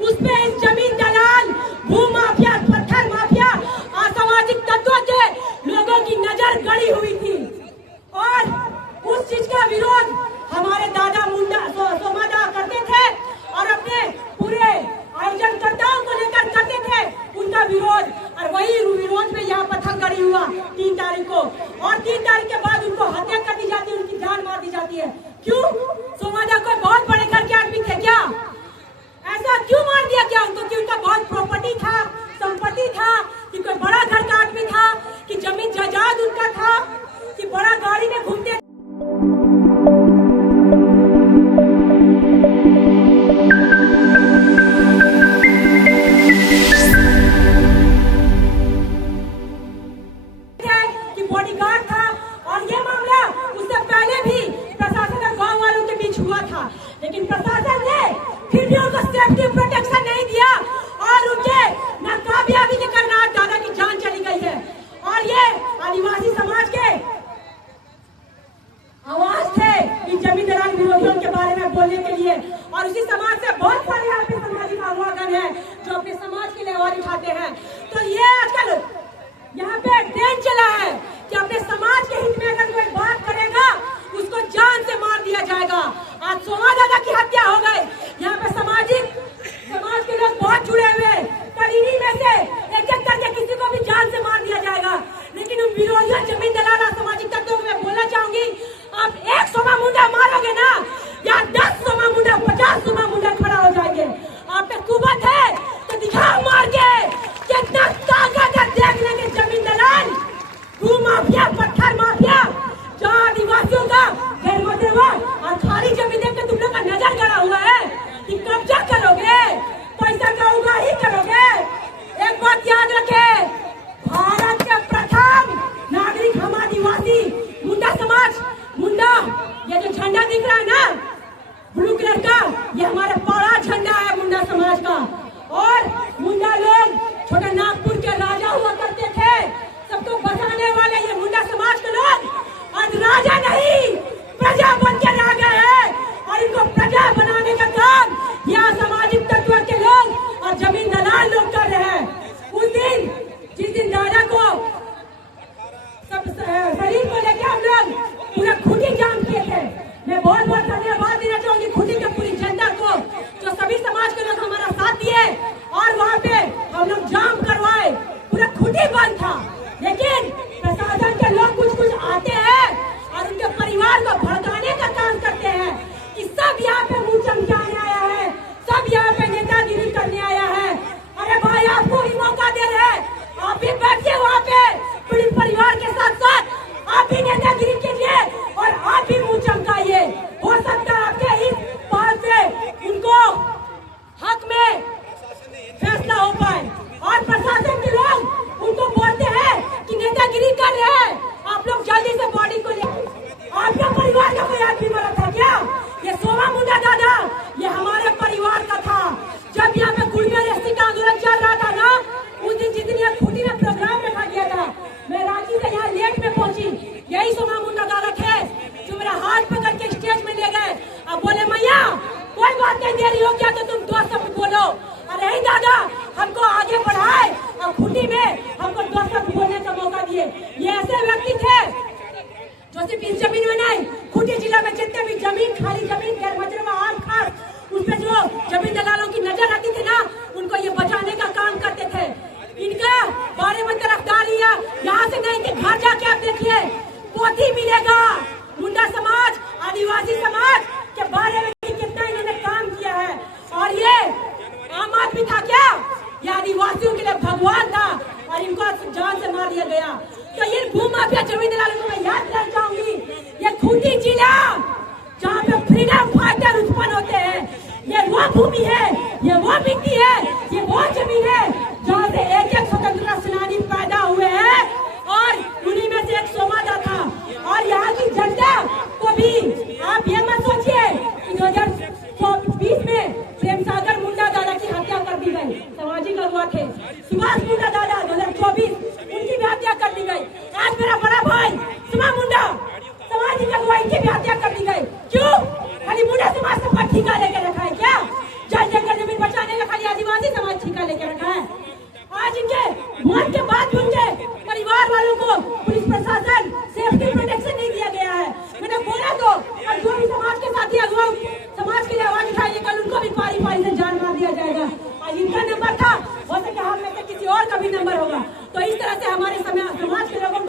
उस पे इस जमीन दलाल, भू माफिया, पत्थर माफिया, असामाजिक तत्वों के लोगों की नजर गड़ी हुई थी। और उस चीज का विरोध हमारे दादा मुंडा सोमादा करते थे और अपने पूरे आयोजनकर्ताओं को लेकर करते थे उनका विरोध। और वही विरोध में यहाँ पत्थर गड़ी हुआ 3 तारीख को, और 3 तारीख के बाद उनको हत्या कर दी जाती है, उनकी जान मार दी जाती है। क्यों? सोमादा कोई बहुत बड़े घर के आदमी थे क्या? ऐसा क्यों मार दिया क्या उनको? कि उनका बहुत प्रॉपर्टी था, संपत्ति था, कि कोई बड़ा घर का आदमी था, कि जमीन जायदाद उनका था, कि बड़ा गाड़ी में घूमते बॉडीगार्ड था। और ये मामला उससे पहले भी प्रशासन और गांव वालों के बीच हुआ था, लेकिन प्रशासन ने फिर भी उनको सेफ्टी प्रोटेक्शन नहीं दिया और उनके नाकामयाबी के कारण आज दादा की जान चली गई है। और ये आदिवासी समाज के आवाज थे इन जमीन दलाल विरोधियों के बारे में बोलने के लिए, और उसी समाज से बहुत सारे यहाँ पे सामाजिक आवागन है जो अपने समाज के लिए आवाज उठाते हैं। तो ये आजकल यहाँ पे ट्रेंड चला है कि अपने समाज के हित में अगर कोई बात करेगा उसको जान से मार दिया जाएगा। आज सोमा दादा की हत्या हो गई, यहाँ पे समाज के लोग बहुत जुड़े हुए, करीबी में से एक एक करके किसी को भी जान से मार दिया जाएगा। लेकिन उन विरोधियों, जमीन दलाल, सामाजिक तत्वों को मैं बोलना चाहूंगी, आप 1 सोमा मुंडा मारोगे ना, या 10 सोमा मुंडा, 50 सोमा मुंडा खड़ा हो जाएंगे। आप पे कुवत है तो दिखाओ मार के, कितना ताकत है देख लेंगे। जमीन दलाल, भू माफिया, पत्थर माफिया, जहाँ आदिवासियों का घर मतेवा और खाली जमीन देख के तुम लोग का नजर गड़ा हुआ है कि कब्जा करोगे, पैसा का उगाही करोगे। एक बात याद रखे, भारत के प्रथम नागरिक हम आदिवासी मुंडा समाज, मुंडा, ये जो झंडा दिख रहा है ना ब्लू कलर का, ये हमारा बड़ा झंडा है मुंडा समाज का। और मुंडा लोग छोटा नागपुर के राजा हुआ करते थे, सबको बचाने वाले ये मुंडा समाज के लोग आज राजा नहीं प्रजा बन के रह गए हैं। और इनको प्रजा बनाने का काम यहाँ सामाजिक तत्व के लोग और जमीन दलाल लोग कर रहे हैं। उस दिन जिस दिन दादा को सब शरीर को लेकर हम लोग पूरा खूंटी जाम किए थे, मैं बहुत बहुत धन्यवाद देना चाहूंगी खूंटी के पूरी जनता को, जो सभी समाज के लोग हमारा साथ दिए और वहाँ पे हम लोग जाम करवाए, पूरा खूंटी बंद था। लेकिन प्रशासन के लोग कुछ आते हैं और उनके परिवार को भड़काने का काम करते हैं कि सब यहाँ पे मुंह चमकाने आया है, सब यहाँ पे नेतागिरी करने आया है। अरे भाई, आपको भी मौका दे रहे हैं, आप भी बैठिए वहाँ पे पीड़ित परिवार के साथ साथ, आप भी नेतागिरी कीजिए और आप भी मुंह चमकाइए। हो सकता है आपके इस बात से उनको हक में फैसला हो पाए। और प्रशासन के लोग उनको बोलते हैं कि नेतागिरी कर रहे हैं, आप लोग जल्दी से बॉडी को ले। आपका परिवार का कोई आदमी मरा था क्या? ये सोमा मुंडा दादा, ये हमारे परिवार का था। जब यहाँ पे कुड़िया रेस्टी का आंदोलन चल रहा था ना, उस दिन जितनी खूंटी में प्रोग्राम रखा गया था, मैं रांची से यहाँ लेट में पहुंची, यही सोमा मुंडा दादा थे जो मेरा हाथ पकड़ के स्टेज में ले गए। अब बोले मैया कोई बात नहीं, देरी हो गया तो तुम 2 शब्द बोलो। अरे दादा, हमको आगे बढ़ाए और खूंटी में हमको 2 शब्द बोलने का मौका दिए। ये ऐसे व्यक्ति थे जो सिर्फ इस जमीन में नहीं, खूंटी जिला में जितने भी जमीन, खाली जमीन, गैर मजरूबा आम खास, उसपे जो जमीन दलालों की नजर आती थी ना, उनको ये बचाने का काम करते थे। इनका बारे में तरफदारी यहाँ से नहीं कि घर जाके आप देखिए, पोथी मिलेगा मुंडा समाज, आदिवासी समाज के बारे में कितना इन्होंने काम किया है। और ये आम आदमी था क्या? ये आदिवासियों के लिए भगवान था और इनको जान से मार दिया गया। तो ये भू माफिया, जमीन दलालों को मैं याद करना चाहूंगी, ये खूंटी जिला जहाँ पे फ्रीडम फाइटर उत्पन्न होते हैं, ये वो भूमि है, ये वो मिट्टी है, ये वो जमीन है जहाँ से एक स्वतंत्रता सेनानी पैदा हुए हैं और उन्हीं में से एक सोमादा था। और यहाँ की जनता को भी आप ये मत सोचिए कि 2020 में प्रेम सागर मुंडा दादा की हत्या कर दी गई, सामाजिक अगुवा थे। सुभाष मुंडा दादा 2024 उनकी भी हत्या कर दी गई। आज मेरा बड़ा भाई सुमा मुंडा सामाजिक अगुवा, इनकी भी हत्या कर दी गई। क्यों? खाली मुंडा समाज सबका ठिका लेके रखा है क्या? जल जंगल जमीन बचाने का खाली आज इनका नंबर था, हो सके हम में से किसी और का भी नंबर होगा। तो इस तरह से हमारे समाज के लोगों